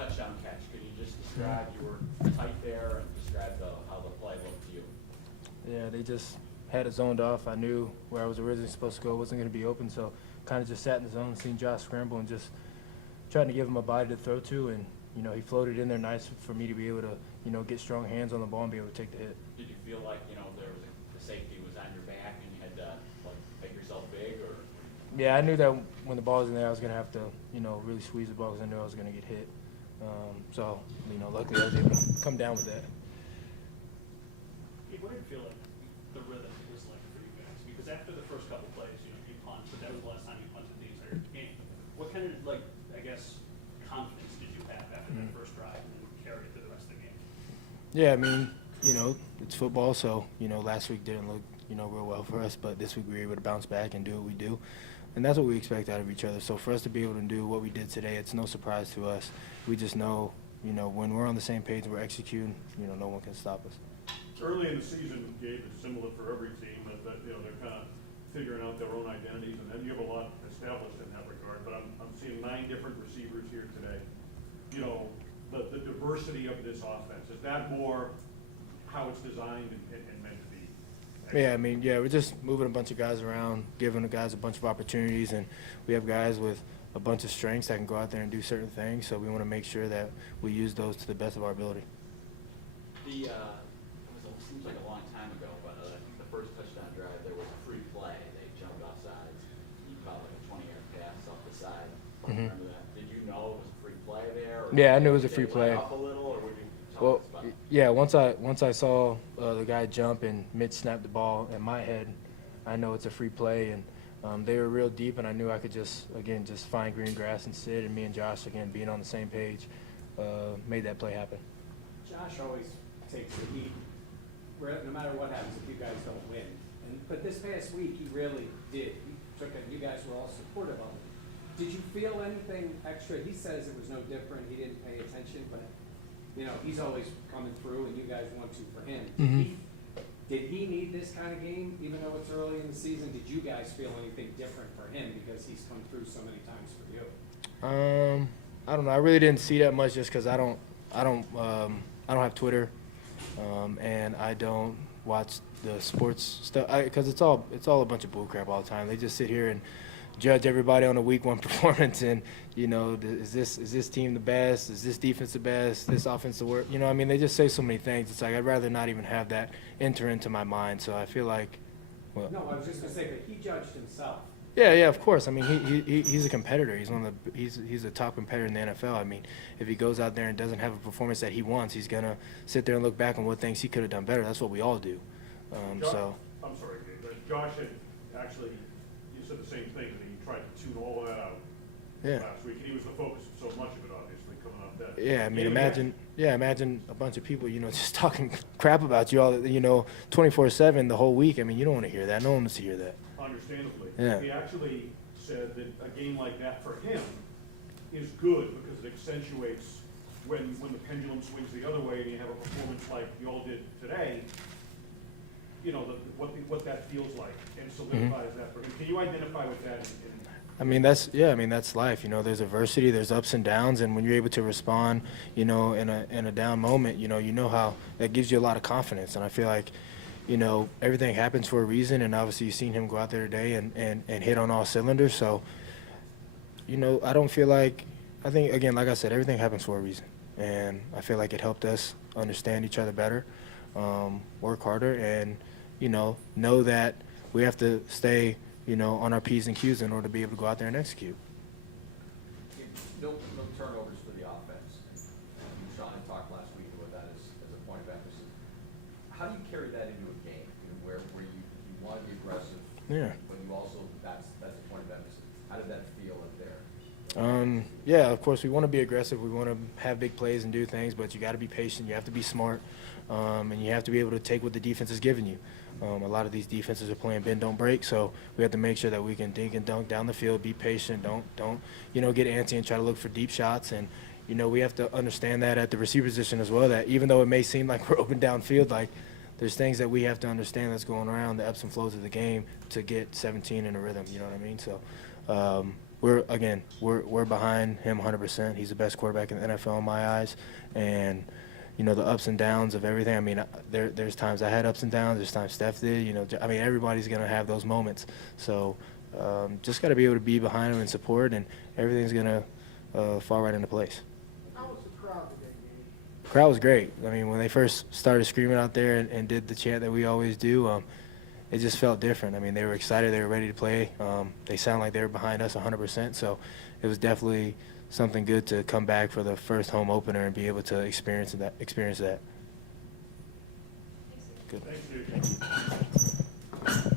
touchdown catch, could you just describe, you were tight there, and describe how the play looked to you? Yeah, they just had it zoned off. I knew where I was originally supposed to go wasn't going to be open, so kind of just sat in the zone, seen Josh scramble, and just trying to give him a body to throw to. And, you know, he floated in there nice for me to be able to, you know, get strong hands on the ball and be able to take the hit. Did you feel like, you know, the safety was on your back and you had to, like, make yourself big, or? Yeah, I knew that when the ball was in there, I was going to have to, you know, really squeeze the ball because I knew I was going to get hit. So, you know, luckily I was able to come down with that. What did it feel like the rhythm was like for you guys? Because after the first couple plays, you know, you punt, but that was the last time you punted the entire game. What kind of, like, I guess, confidence did you have after that first drive and then carry it to the rest of the game? Yeah, I mean, you know, it's football, so, you know, last week didn't look, you know, real well for us, but this week we were able to bounce back and do what we do. And that's what we expect out of each other. So for us to be able to do what we did today, it's no surprise to us. We just know, you know, when we're on the same page, we're executing, you know, no one can stop us. Early in the season, Gabe, is similar for every team, that you know, they're kind of figuring out their own identities, and then you have a lot established in that regard. But I'm seeing 9 different receivers here today. You know, the diversity of this offense, is that more how it's designed and meant to be? Yeah, I mean, yeah, we're just moving a bunch of guys around, giving the guys a bunch of opportunities, and we have guys with a bunch of strengths that can go out there and do certain things, so we want to make sure that we use those to the best of our ability. It seems like a long time ago, but I think the first touchdown drive, there was a free play. They jumped off sides. You caught like a 20-yard pass off the side. Remember that? Did you know it was a free play there? Or Yeah, I knew it was a did free they play. let off a little, or would you tell Well, us about it? yeah, once I saw the guy jump and Mitch snap the ball in my head, I know it's a free play, and they were real deep, and I knew I could just find green grass and sit, and me and Josh, again, being on the same page, made that play happen. Josh always takes the heat, no matter what happens if you guys don't win. But this past week, he really did. He took it, you guys were all supportive of it. Did you feel anything extra? He says it was no different. He didn't pay attention, but, you know, he's always coming through, and you guys want to for him. Did he need this kind of game, even though it's early in the season? Did you guys feel anything different for him because he's come through so many times for you? I don't know. I really didn't see that much just because I don't have Twitter, and I don't watch the sports stuff because it's all a bunch of bullcrap all the time. They just sit here and judge everybody on a week 1 performance, and you know, is this team the best? Is this defense the best? This offense the worst? You know, I mean, they just say so many things. It's like I'd rather not even have that enter into my mind. So I feel like, well, No, I was just gonna say that he judged himself. yeah, of course. I mean, he's a competitor. He's a top competitor in the NFL. I mean, if he goes out there and doesn't have a performance that he wants, he's gonna sit there and look back on what things he could have done better. That's what we all do. So. I'm sorry, Gabe, but Josh had actually, you said the same thing, that he tried to tune all that out last week, and he was the focus of so much of it, obviously, coming off that. Yeah, I mean, imagine a bunch of people, you know, just talking crap about you all, you know, 24/7 the whole week. I mean, you don't want to hear that. No one wants to hear that. Understandably. Yeah. He actually said that a game like that for him is good because it accentuates when the pendulum swings the other way and you have a performance like you all did today, you know, what that feels like and solidifies that for him. Can you identify with that? I mean, that's life. You know, there's adversity, there's ups and downs, and when you're able to respond, you know, in a down moment, you know how that gives you a lot of confidence. And I feel like, you know, everything happens for a reason, and obviously you've seen him go out there today and hit on all cylinders. So, you know, I think, again, like I said, everything happens for a reason. And I feel like it helped us understand each other better, work harder, and, you know that we have to stay, you know, on our P's and Q's in order to be able to go out there and execute. No turnovers for the offense. Sean had talked last week about that as a point of emphasis. How do you carry that into a game, you know, where you want to be aggressive, but you also that's a point of emphasis? How did that feel up there? Yeah, of course we want to be aggressive. We want to have big plays and do things, but you got to be patient. You have to be smart, and you have to be able to take what the defense is giving you. A lot of these defenses are playing bend don't break, so we have to make sure that we can dink and dunk down the field, be patient, don't you know, get antsy and try to look for deep shots. And you know, we have to understand that at the receiver position as well, that even though it may seem like we're open downfield, like there's things that we have to understand that's going around, the ebbs and flows of the game, to get 17 in a rhythm, you know what I mean? So we're behind him 100%. He's the best quarterback in the NFL in my eyes, and you know, the ups and downs of everything. I mean, there's times I had ups and downs. There's times Steph did. You know, I mean, everybody's gonna have those moments. So just got to be able to be behind him and support, and everything's gonna fall right into place. How was the crowd today, Gabe? Crowd was great. I mean, when they first started screaming out there and did the chant that we always do, it just felt different. I mean, they were excited. They were ready to play. They sound like they were behind us 100%. So it was definitely something good to come back for the first home opener and be able to experience that. Good. Thanks, dude.